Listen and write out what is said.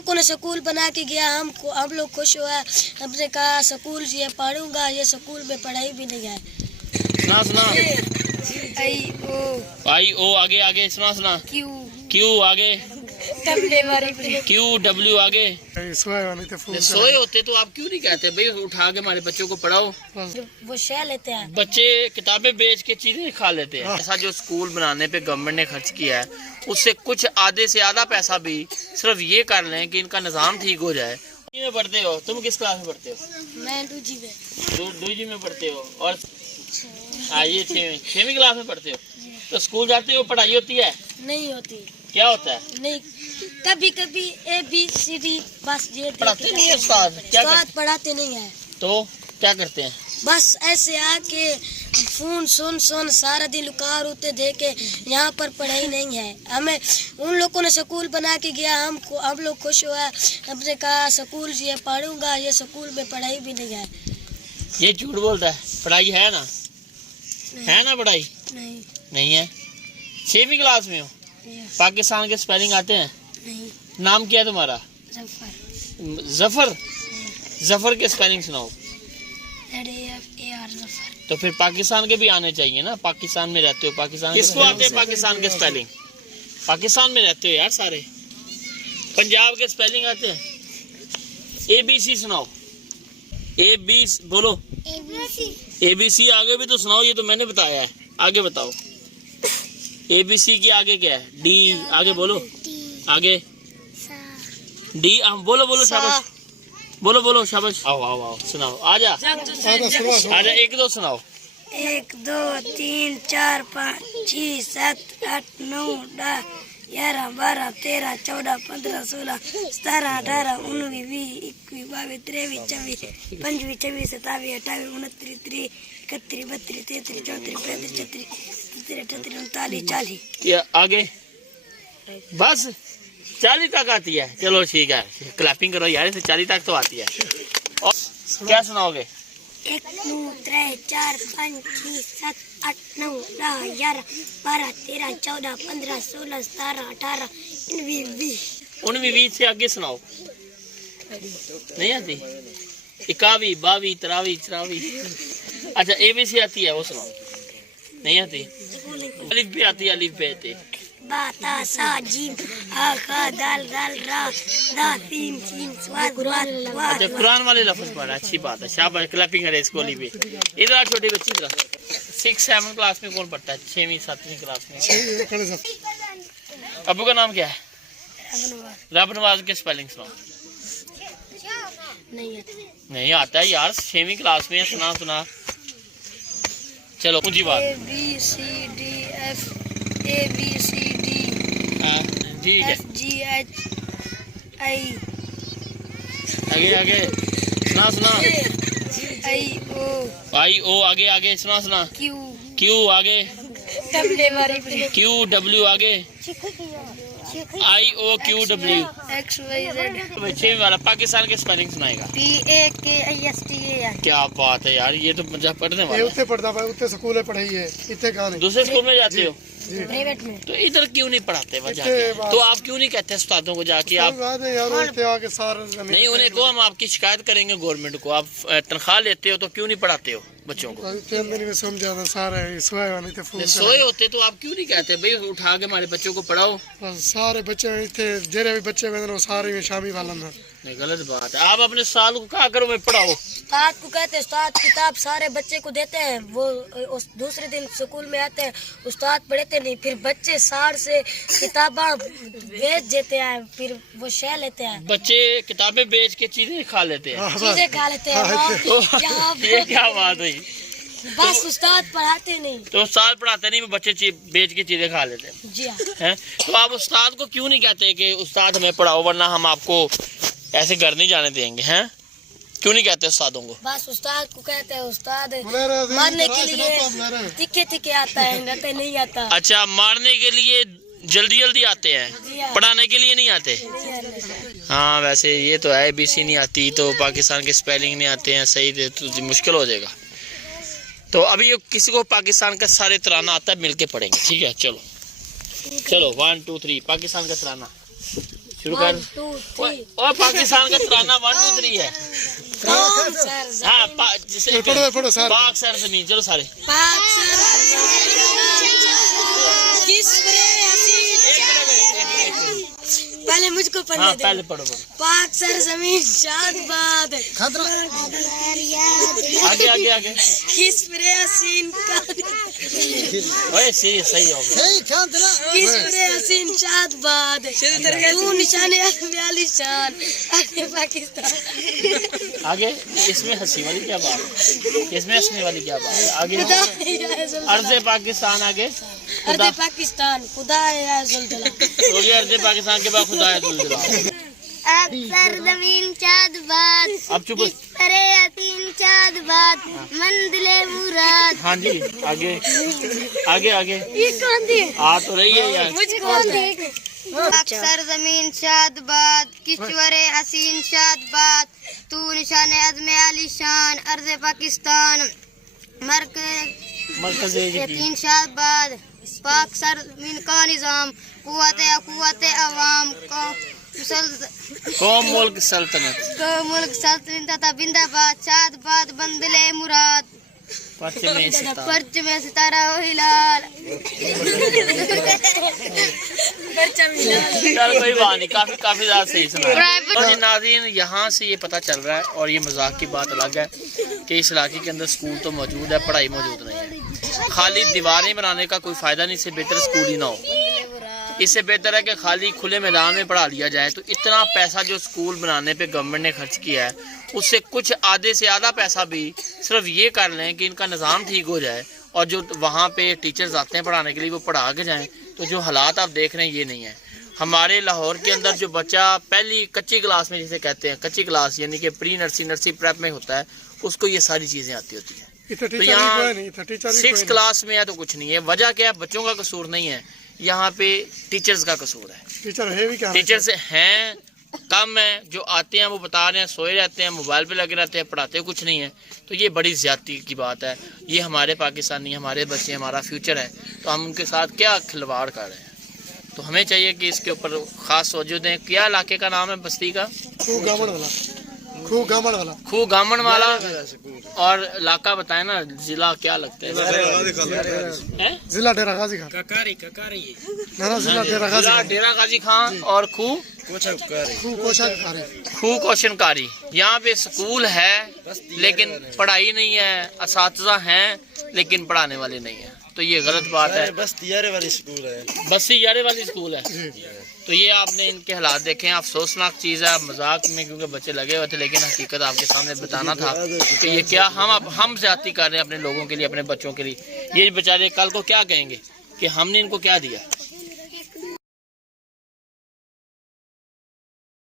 लोगों ने स्कूल बना के गया, हम लोग खुश हुआ। हमने कहा स्कूल ये पढ़ूंगा, ये स्कूल में पढ़ाई भी नहीं है। सुना आई ओ आगे आगे सुना क्यू आगे क्यू डब्ल्यू आगे। सोए होते तो आप क्यों नहीं कहते भाई उठा के हमारे बच्चों को पढ़ाओ? वो शह लेते हैं। बच्चे किताबें बेच के चीजें खा लेते हैं। ऐसा जो स्कूल बनाने पे गवर्नमेंट ने खर्च किया है उससे कुछ आधे से आधा पैसा भी सिर्फ ये कर लें कि इनका निजाम ठीक हो जाए। में पढ़ते हो तुम? किस क्लास में पढ़ते हो? मैं दूजी में पढ़ते हो। और ये 6वीं क्लास में पढ़ते हो? तो स्कूल जाते हो, पढ़ाई होती है? नहीं होती। क्या होता है? नहीं, कभी कभी ABCD बस ये पढ़ाते नहीं है उस्ताद? क्या पढ़ाते नहीं है तो क्या करते हैं? बस ऐसे आके फोन सुन सारा दिन लुकार होते देखे। यहाँ पर पढ़ाई नहीं है। हमें उन लोगों ने स्कूल बना के गया, हम लोग खुश हुआ। हमने कहा स्कूल ये पढ़ूंगा, ये स्कूल में पढ़ाई भी नहीं है। ये झूठ बोलता है। पढ़ाई है ना? है ना पढ़ाई? नहीं है। 6वीं क्लास में हो? पाकिस्तान के स्पेलिंग आते हैं? नहीं। नाम क्या है तुम्हारा? जफर। जफर के स्पेलिंग सुनाओ। तो फिर पाकिस्तान के भी आने चाहिए ना, पाकिस्तान में रहते हो। पाकिस्तान किसको आते हैं पाकिस्तान के स्पेलिंग? पाकिस्तान में रहते हो यार सारे। पंजाब के स्पेलिंग आते हैं? ABC सुनाओ। बोलो ABC आगे भी तो सुनाओ। ये तो मैंने बताया है, आगे बताओ। ABC के आगे क्या है? D आगे बोलो। आगे D बोलो शाबाश। बोलो शाबाश। आओ सुनाओ। आजा 1 2 सुनाओ। 1 2 3 4 5 6 7 8 9 10 11 12 13 14 15 16 17 18 19 20 21 22 23 24 25 26 27 28 29 30 31 32 33 34 35 36 37 38 39 आगे बस 40 तक आती है। चलो ठीक है, क्लैपिंग करो यार। इसे 40 तक तो आती है। और क्या सुनाओगे? 1 2 3 4 5 6 7 8 9 10 11 12 13 14 15 16 17 18 19 20 से आगे सुनाओ। नहीं आती? 21 22 23 24। अच्छा ABC आती है, वो सुनाओ। नहीं आती? अलिफ भी आती है? अलिफ बे बाता सा जीम हा खा दाल दाल रा दा तीन सीन स्वाद वाद। अच्छा कुरान वाले लफ्ज पढ़ा, अच्छी बात है, शाबाश। क्लैपिंग करे इसको। भी इधर छोटी बच्ची इधर। 6-7 क्लास में कौन पढ़ता है? 6वीं 7वीं क्लास में। अबू का नाम क्या है? रब नवाज के स्पेलिंग सुनाओ। नहीं आता है यार, 6वीं क्लास में। सुना। चलो ऊंची बात। ABCD ठीक है। FGHI आगे सुना। IO आगे सुना। Q आगे Q W आगे IOQW XYZ वाला पाकिस्तान के स्पेलिंग सुनाएगा। PAKISTA। क्या बात है यार, ये तो पंजाब पढ़ने वाला है। उत्ते पढ़ता भाई, उत्ते स्कूल में पढ़ाई है, इतने कहां नहीं। दूसरे स्कूल में जाते हो? प्राइवेट में। तो इधर क्यों नहीं पढ़ाते जाके? तो आप क्यों नहीं कहते उस्तादों को जाके आप? नहीं, उन्हें को हम आपकी शिकायत करेंगे गवर्नमेंट को। आप तनख्वाह लेते हो तो क्यों नहीं पढ़ाते हो बच्चों को? सोए होते तो आप क्यों नहीं कहते भाई उठा के हमारे बच्चों को पढ़ाओ? सारे बच्चे जेरे भी बच्चे सारे शामी वाला। नहीं, गलत बात है। आप अपने साल को क्या करो, मैं पढ़ाओ। उस्ताद को कहते हैं, उस्ताद किताब सारे बच्चे को देते हैं, वो उस दूसरे दिन स्कूल में आते हैं, उस्ताद पढ़ते नहीं, फिर बच्चे सार से किताबा बेच देते हैं, फिर वो शह लेते हैं। बच्चे किताबें बेच के चीजें खा लेते हैं। चीजें खा लेते हैं। ये क्या बात हुई? बस उस्ताद पढ़ाते नहीं। तो उस्ताद पढ़ाते नहीं, बच्चे बेच के चीजें खा लेते हैं। जी हैं? तो आप उस्ताद को क्यों नहीं कहते कि उस्ताद हमें पढ़ाओ वरना हम आपको ऐसे घर नहीं जाने देंगे? हैं, क्यों नहीं कहते उस्तादों को? बस उस्ताद को कहते हैं, उस्ताद मारने के लिए तीखे आता है, नहीं आता। अच्छा, मारने के लिए जल्दी आते हैं, पढ़ाने के लिए नहीं आते। हाँ वैसे ये तो है, ABC नहीं आती तो पाकिस्तान के स्पेलिंग नहीं आते हैं सही, तो मुश्किल हो जाएगा। तो अभी ये किसी को पाकिस्तान का सारे तराना आता है, मिलके पढ़ेंगे। ठीक है, चलो 1 2 3 पाकिस्तान का तराना। शुरू कर। 1 2 3 और पाकिस्तान का तराना 1 2 3 है। कौन सर हाँ जिसे पढ़ो सर। पाक सर जमीन, चलो सारे। पाक सर किस रे पहले मुझको पढ़ने हाँ दे। पहले पढ़ो। पाक सर जमीन शाद बाद आगे आगे आगे। किस रे हसीन का ओए सही हो गया। किस रे हसीन शाद बाद तू निशाने वाली शान आगे पाकिस्तान। आगे इसमें हंसी वाली क्या बात है, इसमें हंसने वाली क्या बात है। आगे अर्ज़े पाकिस्तान, आगे अर्ज़े पाकिस्तान खुदा है जुल्जला। हो गया अर्ज़े पाकिस्तान के बाद खुदा है जुल्जला। अक्सर जमीन चाँद बात अब चुप। अरे यतीम चाँद बात मंदिले मुराद। हाँ जी आगे आगे आगे। ये कौन थी? आ तो रही है यार। मुझको अक्सर जमीन शाद बात किश्वरे हसीन शाद बात तू निशाने अज़्मे आलीशान अर्ज़े पाकिस्तान मरकज़ यतीम शाद बात पाक सर जमीन का निज़ाम कुव्वत अवाम कौम मुल्क सल्तनत मुल्क सल्तनत तथा बिंदाबाद शाद बात बंदले मुराद पर्च में सितारा हो हिलाल। चल कोई बात नहीं, काफी ज्यादा सही सुना। और नाज़रीन यहाँ से ये पता चल रहा है, और ये मजाक की बात अलग है कि इस इलाके के अंदर स्कूल तो मौजूद है, पढ़ाई मौजूद नहीं है। खाली दीवारें बनाने का कोई फायदा नहीं, इससे बेहतर स्कूल ही ना हो। इससे बेहतर है कि खाली खुले मैदान में पढ़ा लिया जाए। तो इतना पैसा जो स्कूल बनाने पे गवर्नमेंट ने खर्च किया है, उससे कुछ आधे से आधा पैसा भी सिर्फ ये कर लें कि इनका निज़ाम ठीक हो जाए, और जो वहाँ पे टीचर्स आते हैं पढ़ाने के लिए वो पढ़ा के जाएं। तो जो हालात आप देख रहे हैं ये नहीं है। हमारे लाहौर के अंदर जो बच्चा पहली कच्ची क्लास में जिसे कहते हैं, कच्ची क्लास यानी कि प्री नर्सरी प्रेप में होता है, उसको ये सारी चीज़ें आती होती हैं। तो यहाँ 6 क्लास में है तो कुछ नहीं है। वजह क्या है? बच्चों का कसूर नहीं है, यहाँ पे टीचर्स का कसूर है। टीचर है भी क्या? टीचर्स हैं कम है, जो आते हैं वो बता रहे हैं सोए रहते हैं, मोबाइल पे लगे रहते हैं, पढ़ाते कुछ नहीं है। तो ये बड़ी ज़्यादती की बात है। ये हमारे पाकिस्तानी, हमारे बच्चे, हमारा फ्यूचर है, तो हम उनके साथ क्या खिलवाड़ कर रहे हैं? तो हमें चाहिए कि इसके ऊपर ख़ास तवज्जो दें। क्या इलाके का नाम है बस्ती का? खूह गामन वाला। और इलाका बताए ना, जिला क्या लगता है? जिला डेरा गाजी खान। जिला डेरा गाजी खान। और खूह कोशनकारी। यहाँ पे स्कूल है लेकिन पढ़ाई नहीं है, असातिज़ा हैं लेकिन पढ़ाने वाले नहीं है। तो ये गलत बात है। बस्ती यारे वाली स्कूल है। बस्ती यारे वाली स्कूल है। तो ये आपने इनके हालात देखे हैं, अफसोसनाक चीज़ है। मजाक में क्योंकि बच्चे लगे हुए थे, लेकिन हकीकत आपके सामने बताना था कि ये क्या हम ज्यादती कर रहे हैं अपने लोगों के लिए, अपने बच्चों के लिए। ये बेचारे कल को क्या कहेंगे कि हमने इनको क्या दिया।